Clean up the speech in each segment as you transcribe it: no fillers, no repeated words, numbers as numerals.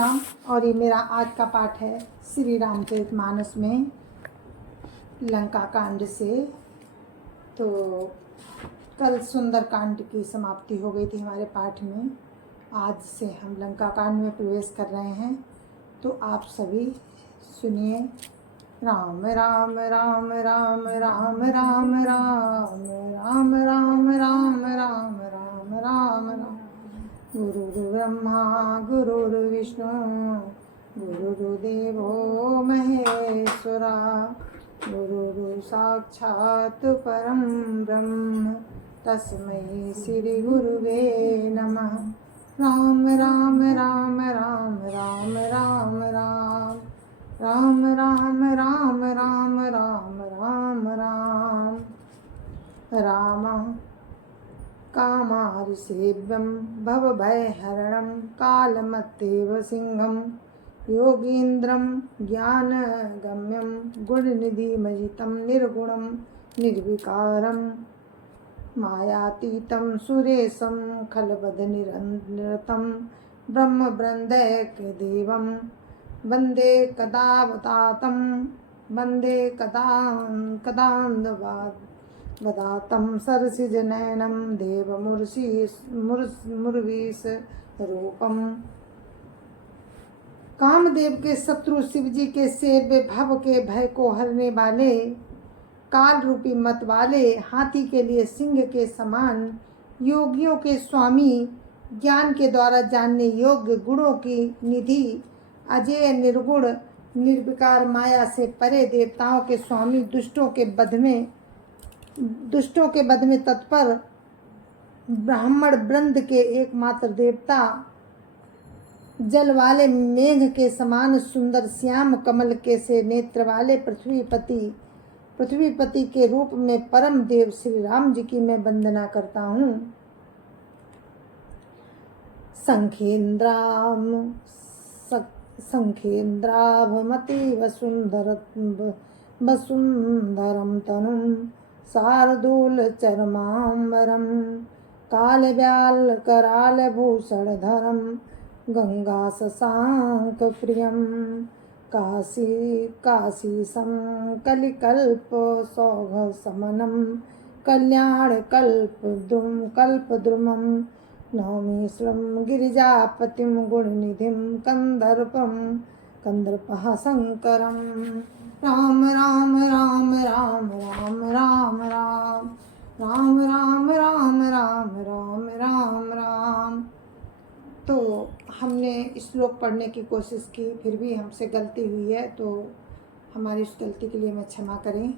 राम। और ये मेरा आज का पाठ है श्री रामचरितमानस में लंका कांड से। तो कल सुंदर कांड की समाप्ति हो गई थी हमारे पाठ में। आज से हम लंका कांड में प्रवेश कर रहे हैं, तो आप सभी सुनिए। राम राम राम राम राम राम राम राम राम राम राम राम राम राम। गुरुर्ब्रह्मा गुरुर्विष्णु गुरुर्देवो महेश्वरा, गुरुर् साक्षात् परं ब्रह्म तस्मै श्री गुरुवे नमः। राम राम राम राम राम राम राम राम राम राम राम राम राम राम। राम कामारिसेव्यं भवभयहरणं कालमत्तेव सिंहं योगीन्द्रं ज्ञानगम्यं गुणनिधिमजितं निर्गुणं निर्विकारं मायातीतं सुरेशं खलवदनिरतं ब्रह्मवृन्दैकदेवं वन्दे कदावतातं वन्दे कदान्धवादातं सरसिजनयनं देवमुर्वीश रूपम। कामदेव के शत्रु शिव जी के सेव्य भव के भय को हरने वाले काल रूपी मत वाले हाथी के लिए सिंह के समान योगियों के स्वामी ज्ञान के द्वारा जानने योग्य गुणों की निधि अजय निर्गुण निर्विकार माया से परे देवताओं के स्वामी दुष्टों के वध में तत्पर ब्राह्मण वृंद के एकमात्र देवता जल वाले मेघ के समान सुंदर श्याम कमल के से नेत्र वाले पृथ्वीपति के रूप में परम देव श्री राम जी की मैं वंदना करता हूँ। संखेन्द्राभमतीव वसुंधरं तनुं शार्दूल चरमांबरं कालव्यालकरालभूषणधरं गंगा शशांक प्रियं काशीशं कलिकल्प सौघ समनं कल्याण कल्पद्रुमं नौमि श्रम गिरिजापतिं गुणनिधिं कंदर्पः शंकरं। राम राम राम राम राम राम राम राम राम राम राम राम राम राम। तो हमने श्लोक पढ़ने की कोशिश की, फिर भी हमसे गलती हुई है, तो हमारी उस गलती के लिए मैं क्षमा करें।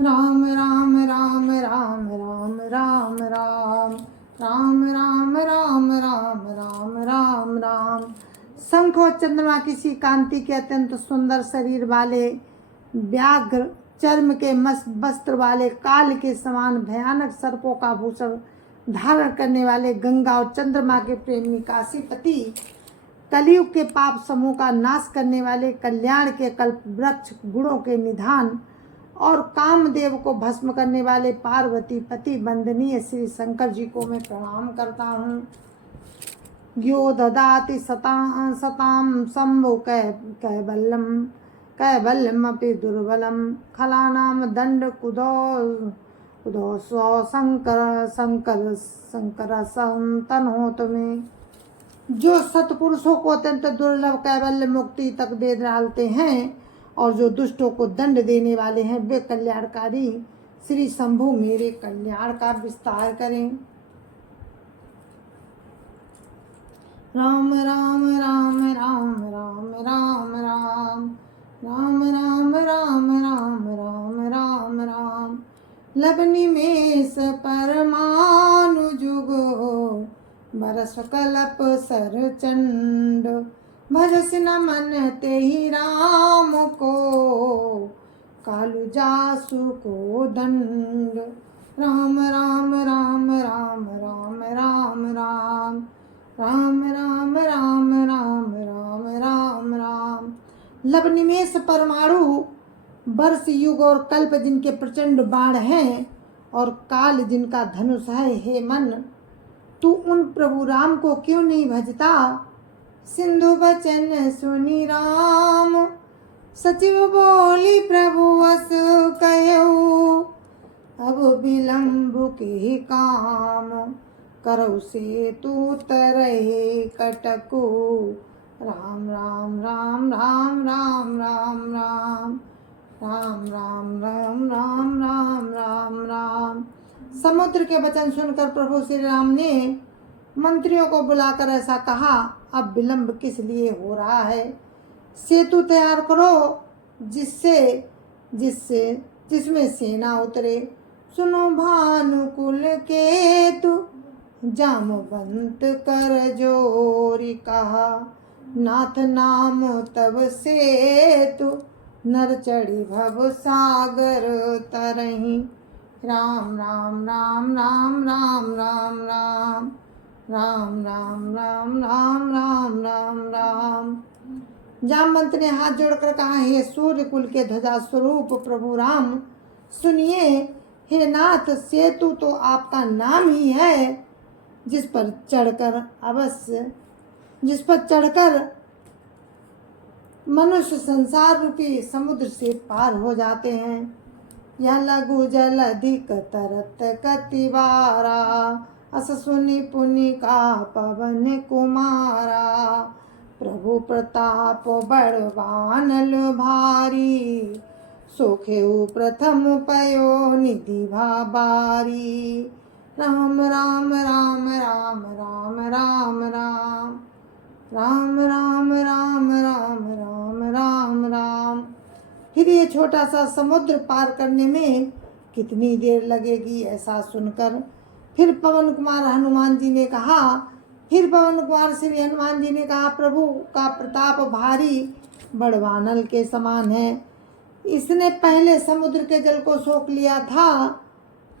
राम राम राम राम राम राम राम राम राम राम राम राम राम राम। शंख और चंद्रमा किसी कांति के अत्यंत सुंदर शरीर वाले व्याघ्र चर्म के मस्त वस्त्र वाले काल के समान भयानक सर्पों का भूषण धारण करने वाले गंगा और चंद्रमा के प्रेमी काशीपति कलयुग के पाप समूह का नाश करने वाले कल्याण के कल्प वृक्ष गुणों के निधान और कामदेव को भस्म करने वाले पार्वती पति वंदनीय श्री शंकर जी को मैं प्रणाम करता हूँ। यो ददाति सतां शंभु कैवल्यमपि दुर्बलं खलानां दंड कुदो सौ शंकर संतनोत में। जो सत्पुरुषों को अत्यंत दुर्लभ कैवल्य मुक्ति तक दे डालते हैं और जो दुष्टों को दंड देने वाले हैं, वे कल्याणकारी श्री शंभु मेरे कल्याण का विस्तार करें। राम राम राम राम राम राम राम राम राम राम राम राम राम राम। लवनिमेष परमाणु जुगो बरस कल्प सरचंड भजस न मन तेहि राम को कालु जासु को दंड। राम राम राम राम राम राम राम राम राम राम राम राम राम राम। लवनिमेष परमाणु वर्ष युग और कल्प जिनके प्रचंड बाण हैं और काल जिनका धनुष है, हे मन तू उन प्रभु राम को क्यों नहीं भजता। सिंधु बचन सुनि राम, सचिव बोली प्रभु अस कयऊ, अब विलम्ब के काम, करौ सेतु तरहि कटकु। राम राम राम राम राम राम राम राम राम राम राम राम राम राम। समुद्र के वचन सुनकर प्रभु श्री राम ने मंत्रियों को बुलाकर ऐसा कहा, अब विलंब किस लिए हो रहा है? सेतु तैयार करो जिसमें सेना उतरे। सुनो भानुकुल केतु, जामवंत कर जोरी कहा, नाथ नाम तब सेतु, नर चढ़ी भव सागर तरही। राम राम राम राम राम राम राम राम राम राम राम राम राम राम। जामवंत ने हाथ जोड़कर कहा, हे सूर्य कुल के ध्वजा स्वरूप प्रभु राम, सुनिए। हे नाथ, सेतु तो आपका नाम ही है, जिस पर चढ़कर मनुष्य संसार रूपी समुद्र से पार हो जाते हैं। यह लघु जल अधिक तरत कतिवारा, अस सुनि पुनि का पवन कुमारा। प्रभु प्रताप बड़वानल भारी, सोखेउ प्रथम पयो निधि भाबारी। राम राम राम राम राम राम राम राम राम राम राम राम राम राम। फिर ये छोटा सा समुद्र पार करने में कितनी देर लगेगी? ऐसा सुनकर फिर पवन कुमार श्री हनुमान जी ने कहा, प्रभु का प्रताप भारी बड़वानल के समान है। इसने पहले समुद्र के जल को सोख लिया था,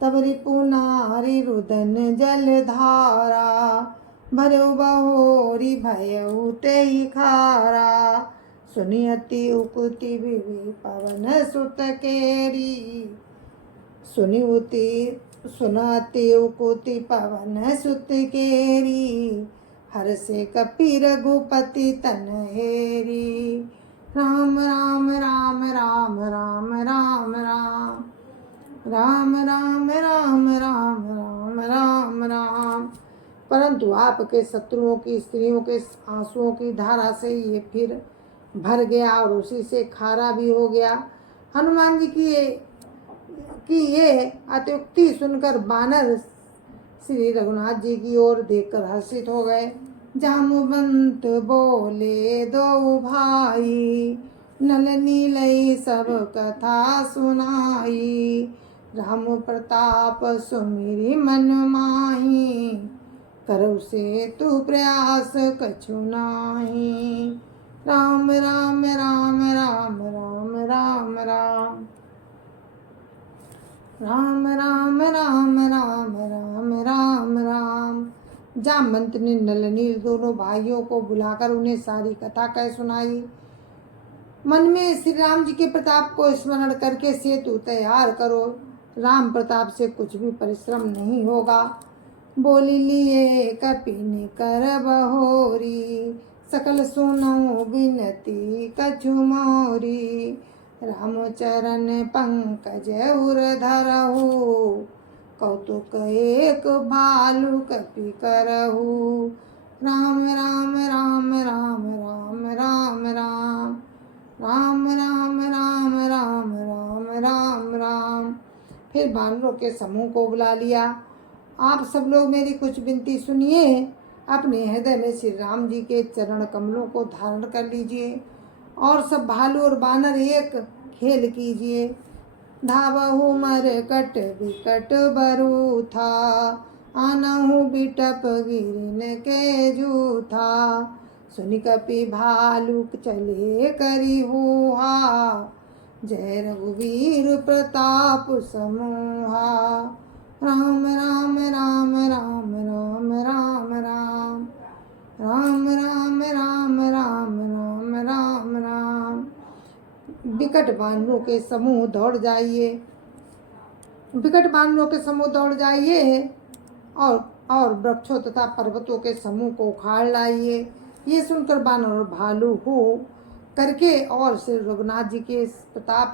तब रिपुनारी रुदन जल धारा, भरऊ बहोरी भयऊ तेहि खारा। सुनियति उकुति विवि पवन सुत केरी, सुनति उकुति पवन सुत केरी, हर से कपि रघुपति तन हेरी। राम राम राम राम राम राम राम राम राम राम राम राम राम राम। परंतु आपके शत्रुओं की स्त्रियों के आंसुओं की धारा से ये फिर भर गया और उसी से खारा भी हो गया। हनुमान जी की ये अत्युक्ति सुनकर बानर श्री रघुनाथ जी की ओर देखकर हर्षित हो गए। जामवंत बोले दो भाई, नल नीलई सब कथा सुनाई। राम प्रताप सुमिरि मन माही, करौ सेतु प्रयास कछु नाही। राम राम राम राम राम राम राम राम राम राम राम राम राम राम। जामवंत ने नल नील दोनों भाइयों को बुलाकर उन्हें सारी कथा कह सुनाई। मन में श्री राम जी के प्रताप को स्मरण करके सेतु तैयार करो, राम प्रताप से कुछ भी परिश्रम नहीं होगा। बोली लिए कपिन कर बहोरी, सकल सुनऊ बिनती कछु मोरी। राम चरण पंकज उर धरहु, कौतुक एक भालु कपि करहु। राम राम राम राम राम राम राम राम राम राम राम राम राम राम। फिर बानरों के समूह को बुला लिया। आप सब लोग मेरी कुछ विनती सुनिए। अपने हृदय में श्री राम जी के चरण कमलों को धारण कर लीजिए और सब भालू और बानर एक खेल कीजिए। धावहु मरकट विकट बरू था, आनहु बिटप गिरन के जूथा। सुनि कपि भालू चले करि हुआ, जय रघुवीर प्रताप समूहा। राम राम राम राम राम राम राम राम राम राम राम राम राम राम। विकट बानरों के समूह दौड़ जाइए और वृक्षों तथा पर्वतों के समूह को उखाड़ लाइए। ये सुनकर बानर और भालू हो करके और श्री रघुनाथ जी के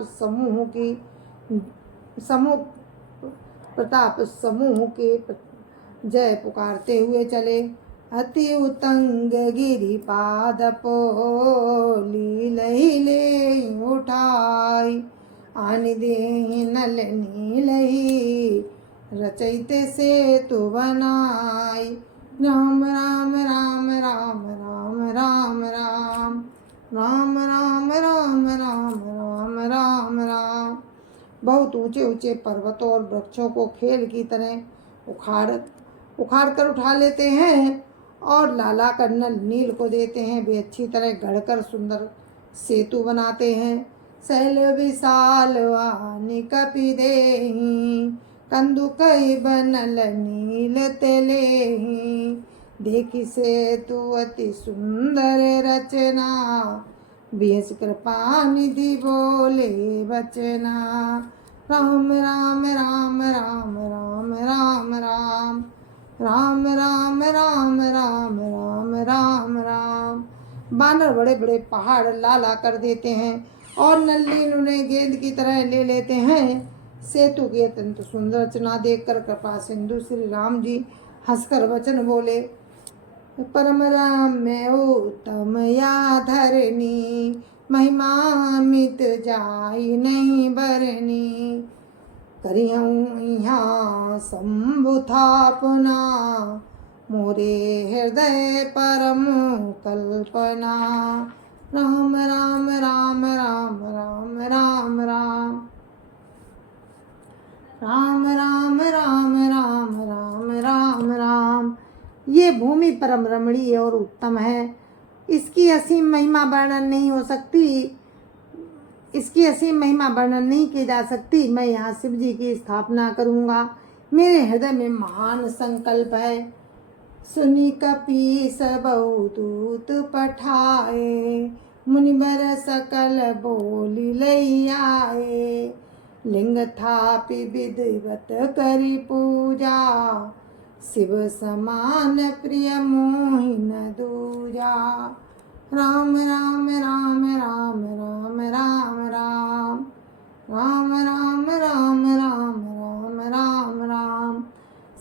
समूह के जय पुकारते हुए चले। अति उतंग गिरि पादपो लीलहि उठाई, आन देहि नल नीलहि रचैते सेतु बनाई। राम राम राम राम राम राम राम राम राम राम राम राम राम राम। बहुत ऊंचे ऊंचे पर्वतों और वृक्षों को खेल की तरह उखाड़ कर उठा लेते हैं और लाला कर नल नील को देते हैं। वे अच्छी तरह गढ़कर सुंदर सेतु बनाते हैं। शैल विशाल वानी कपि देहि, कंदुकहि बनल नील तेलेहि। देखि सेतु अति सुंदर रचना, बेस कृपा निधि बोले बचना। राम राम राम राम राम राम राम राम राम राम राम राम राम राम। बानर बड़े बड़े पहाड़ लाला कर देते हैं और नल्ली उन्हें गेंद की तरह ले लेते हैं। सेतु की अत्यंत सुंदर रचना देखकर कृपा सिंधु श्री राम जी हंसकर वचन बोले। परम रम्य उत्तम या धरनी, महिमा मित जाई नहीं बरनी। करिहूँ यहाँ शंभु थापना, मोरे हृदय परम कल्पना। राम राम राम राम राम राम राम राम राम राम राम राम राम राम। ये भूमि परम रमणीय और उत्तम है। इसकी असीम महिमा वर्णन नहीं हो सकती। इसकी असीम महिमा वर्णन नहीं की जा सकती। मैं यहाँ शिव जी की स्थापना करूँगा। मेरे हृदय में महान संकल्प है। सुनी कपीस बहुदूत पठाए, मुनिवर सकल बोली लई आए। लिंग थापि विधिवत करी पूजा, शिव समान प्रिय मोहि न दूजा। राम राम राम राम राम राम राम राम राम राम राम राम राम राम।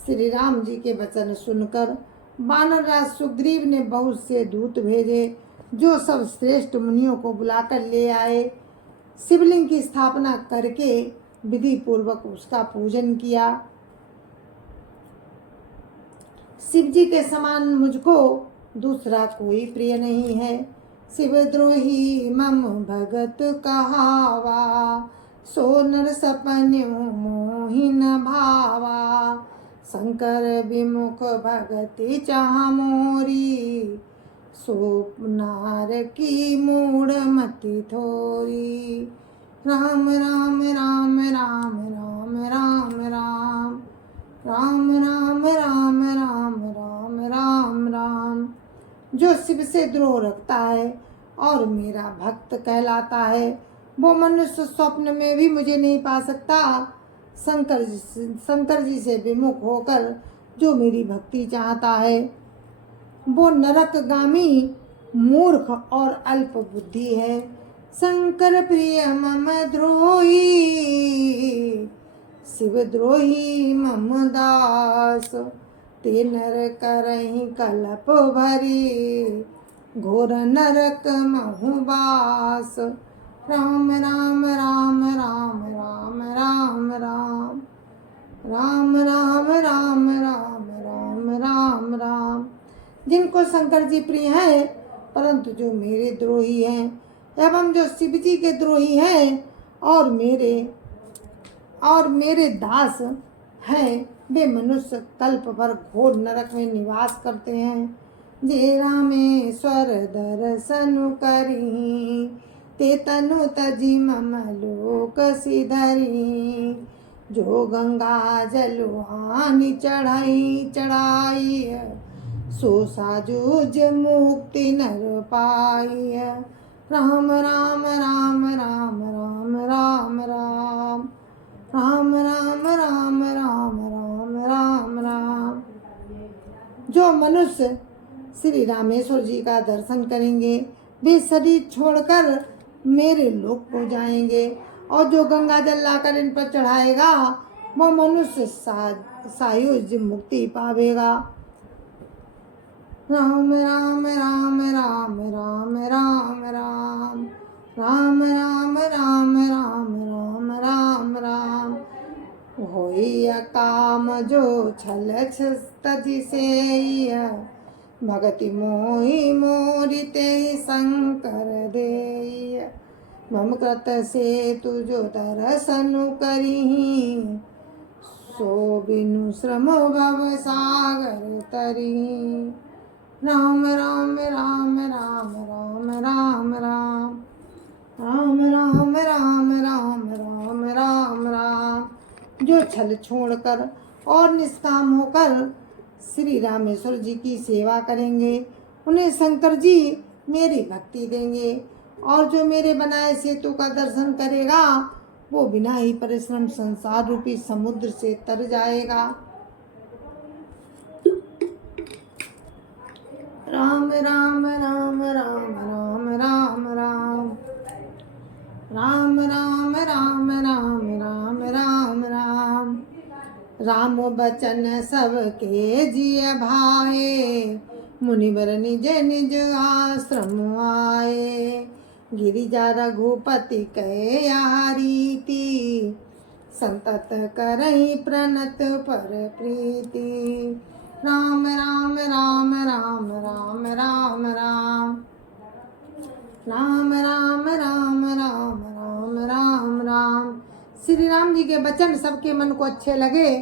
श्री राम जी के वचन सुनकर वानर राज सुग्रीव ने बहुत से दूत भेजे, जो सब श्रेष्ठ मुनियों को बुलाकर ले आए। शिवलिंग की स्थापना करके विधि पूर्वक उसका पूजन किया। शिव जी के समान मुझको दूसरा कोई प्रिय नहीं है। शिवद्रोही मम भगत कहावा, सो नर सपन्यु मोहि न भावा। शंकर विमुख भगति चाह मोरी, सो नार की मूढ़ मति थोरी। राम राम राम राम राम राम राम राम राम राम राम राम राम राम। जो शिव से द्रोह रखता है और मेरा भक्त कहलाता है, वो मनुष्य स्वप्न में भी मुझे नहीं पा सकता। शंकर जी से विमुख होकर जो मेरी भक्ति चाहता है, वो नरकगामी मूर्ख और अल्प बुद्धि है। शंकर प्रिय मम द्रोही, शिव द्रोही मम दास। ते नर करहि कलप भरी, घोर नरक महुबास। राम राम राम राम राम राम राम राम राम राम राम राम राम राम। जिनको शंकर जी प्रिय हैं, परंतु जो मेरे द्रोही हैं एवं जो शिव जी के द्रोही हैं और मेरे दास हैं, वे मनुष्य कल्प भर घोर नरक में निवास करते हैं। जे रामेश्वर दर्शन करी, ते तनु तजी मम लोक सिधरी। जो गंगा जलवानी चढ़ाई, सो साजुज मुक्ति नर पाई। राम राम राम राम राम राम राम राम राम राम राम राम राम राम। जो मनुष्य श्री रामेश्वर जी का दर्शन करेंगे, वे शरीर छोड़कर मेरे लोक को जाएंगे, और जो गंगा जल लाकर इन पर चढ़ाएगा वो मनुष्य सायुज्य मुक्ति पावेगा। राम राम राम राम राम राम राम राम राम राम राम राम राम राम। होई काम जो छल तजी से भगति मोहि मोरि ते शंकर देय। मम कृत से तुझो दर्शन करी, सो बिनु श्रम भव सागर तरी। राम राम राम राम राम राम राम राम राम राम राम राम राम राम। जो छल छोड़कर और निष्काम होकर श्री रामेश्वर जी की सेवा करेंगे, उन्हें शंकर जी मेरी भक्ति देंगे, और जो मेरे बनाए सेतु का दर्शन करेगा वो बिना ही परिश्रम संसार रूपी समुद्र से तर जाएगा। राम राम राम राम राम राम राम राम राम राम राम राम राम राम। राम बचन सबके जिय भाए, मुनिवर निज निज आश्रम आए। गिरिजा रघुपति कहे रीति, संतत करहि प्रणत पर प्रीति। राम राम राम राम राम राम राम राम राम राम राम राम राम राम। श्री राम जी के वचन सबके मन को अच्छे लगे।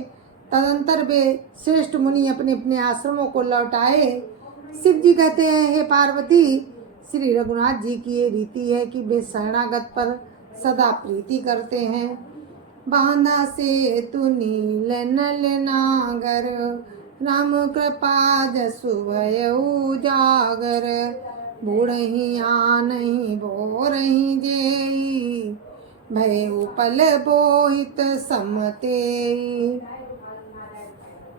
तदंतर वे श्रेष्ठ मुनि अपने अपने आश्रमों को लौट आए। शिव जी कहते हैं, हे पार्वती, श्री रघुनाथ जी की ये रीति है कि वे शरणागत पर सदा प्रीति करते हैं। बांधा से तु नील नल नागर, राम कृपा जसु भय उजागर। बूढ़ही आनहि बोरहि जेई, भय उपल बोहित समते।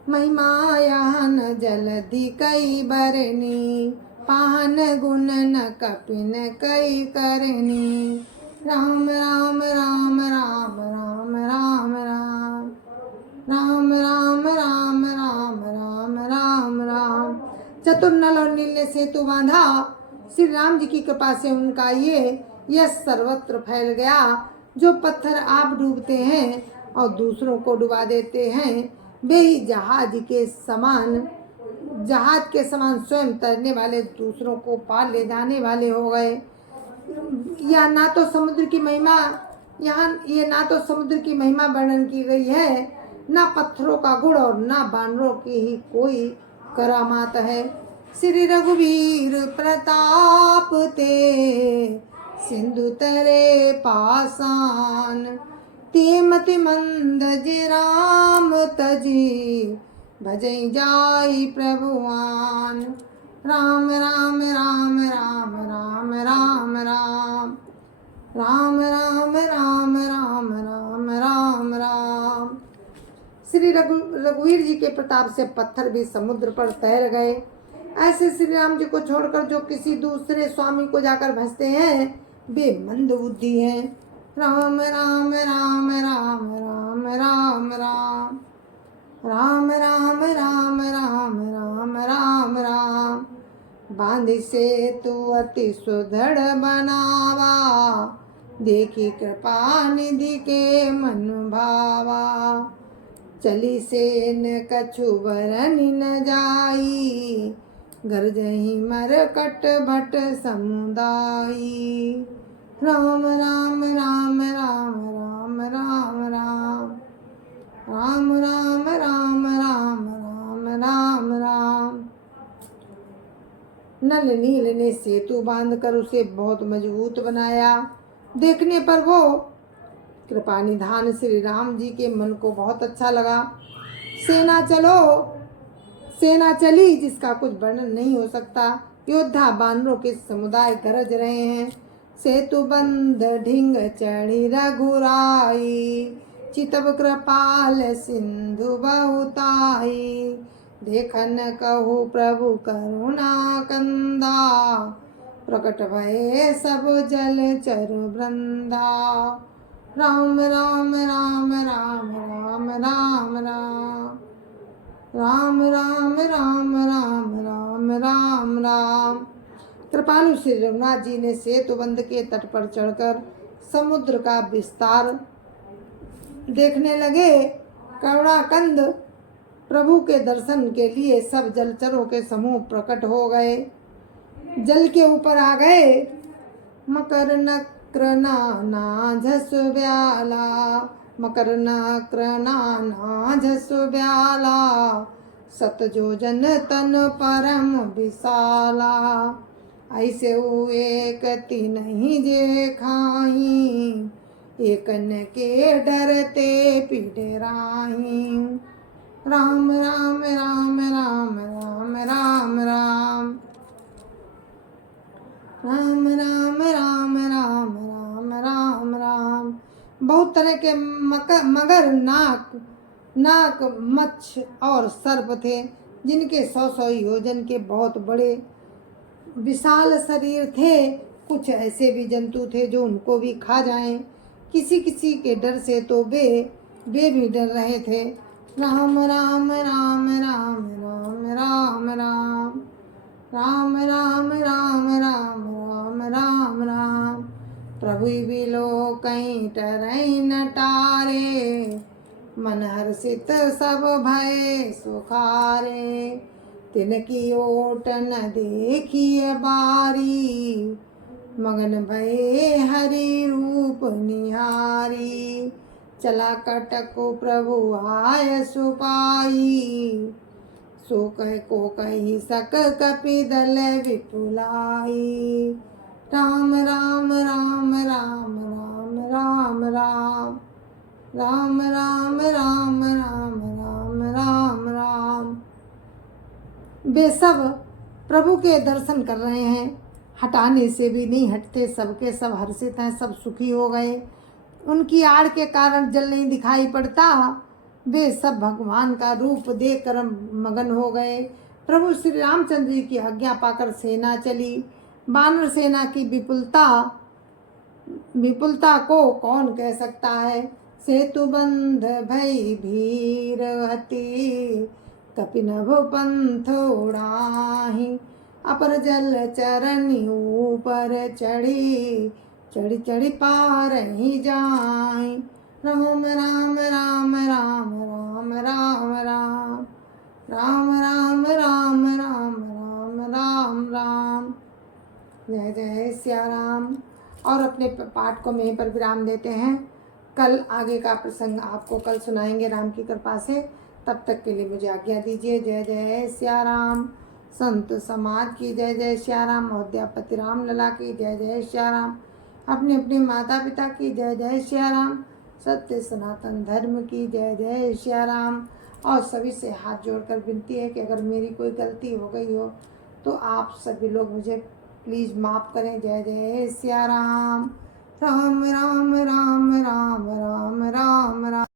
महिमायान जलधि कई बरनी, पान गुण न कपिन कई करनी। राम राम राम राम राम राम राम राम राम राम राम राम राम राम। चतुर्नल और नीले सेतु बांधा। श्री राम जी की कृपा से उनका ये यश सर्वत्र फैल गया। जो पत्थर आप डूबते हैं और दूसरों को डुबा देते हैं, वे ही जहाज के समान स्वयं तैरने वाले, दूसरों को पार ले जाने वाले हो गए। यह ना तो समुद्र की महिमा वर्णन की गई है, ना पत्थरों का गुण और ना बानरों की ही कोई करामात है। श्री रघुवीर प्रताप ते, सिंधु तरे पासान। तीमति मंद जी राम तजी, भजई जाई प्रभुआन। राम राम राम राम राम राम राम राम राम राम राम राम राम राम। श्री रघुवीर जी के प्रताप से पत्थर भी समुद्र पर तैर गए। ऐसे श्री राम जी को छोड़कर जो किसी दूसरे स्वामी को जाकर भजते हैं, वे मंद बुद्धि हैं। राम राम राम राम राम राम राम राम राम राम राम राम राम राम। बांधि से तू अति सुदृढ़ बनावा, देखी कृपा निधि के मन भावा। चली से न कछु बरनि न जाई, गरजहि मरकट भट समुदाई। राम राम राम राम राम राम राम राम राम राम राम राम राम राम। नल नील ने सेतु बांधकर उसे बहुत मजबूत बनाया। देखने पर वो कृपा निधान श्री राम जी के मन को बहुत अच्छा लगा। सेना चली जिसका कुछ वर्णन नहीं हो सकता। योद्धा बानरों के समुदाय गरज रहे हैं। सेतु बंद ढिंग चढ़ी रघुराई, चितव कृपाल सिंधु बहुताई। देखन कहु प्रभु करुणा कंदा, प्रकट भये सब जल चर वृंदा। राम राम राम राम राम राम राम, राम राम राम राम राम राम राम। कृपालु श्री रघुनाथ जी ने सेतुबंध के तट पर चढ़कर समुद्र का विस्तार देखने लगे। करुणाकंद प्रभु के दर्शन के लिए सब जलचरों के समूह प्रकट हो गए, जल के ऊपर आ गए। मकर नक्र नाना झस ब्याला, मकर नक्र नाना झस ब्याला, सत जोजन तन परम विशाला। ऐसे एक नहीं जे खाही, एकन के डरते पिडराही। राम राम राम राम राम राम राम, राम राम राम राम राम राम राम। बहुत तरह के मगर, नाक, मच्छ और सर्प थे, जिनके 100 योजन के बहुत बड़े विशाल शरीर थे। कुछ ऐसे भी जंतु थे जो उनको भी खा जाएं। किसी किसी के डर से तो वे भी डर रहे थे। राम राम राम राम राम राम राम, राम राम राम राम राम राम राम। प्रभु बिलो कहीं टरई न टारे, मन हर्षित सब भय सुखारे। तिनकी ओट न देखिए बारी, मगन भये हरि रूप निहारी। चला कटको प्रभु आय सुपाई, सो कह को कही सक कपि दल विपुलाई। राम राम राम राम राम राम राम, राम राम राम राम राम राम राम। वे सब प्रभु के दर्शन कर रहे हैं, हटाने से भी नहीं हटते। सबके सब हर्षित हैं, सब सुखी हो गए। उनकी आड़ के कारण जल नहीं दिखाई पड़ता। वे सब भगवान का रूप देखकर मगन हो गए। प्रभु श्री रामचंद्र जी की आज्ञा पाकर सेना चली। वानर सेना की विपुलता को कौन कह सकता है। सेतुबंध भई भीर हति, कपिनभ पंथ उड़ाही। अपर जल चरनी ऊपर चढ़ी, चढ़ी चढ़ी पार ही जाई। राम राम राम राम राम राम राम, राम राम राम राम राम राम राम। जय जय सिया राम। और अपने पाठ को यहीं पर विराम देते हैं। कल आगे का प्रसंग आपको कल सुनाएंगे राम की कृपा से। तब तक के लिए मुझे आज्ञा दीजिए। जय जय सिया राम। संत समाज की जय जय सिया राम। अयोध्यापति राम लला की जय जय सिया राम। अपने अपने माता पिता की जय जय सिया राम। सत्य सनातन धर्म की जय जय सिया राम। और सभी से हाथ जोड़कर विनती है कि अगर मेरी कोई गलती हो गई हो तो आप सभी लोग मुझे प्लीज़ माफ़ करें। जय जय सिया राम। राम राम राम राम राम राम राम।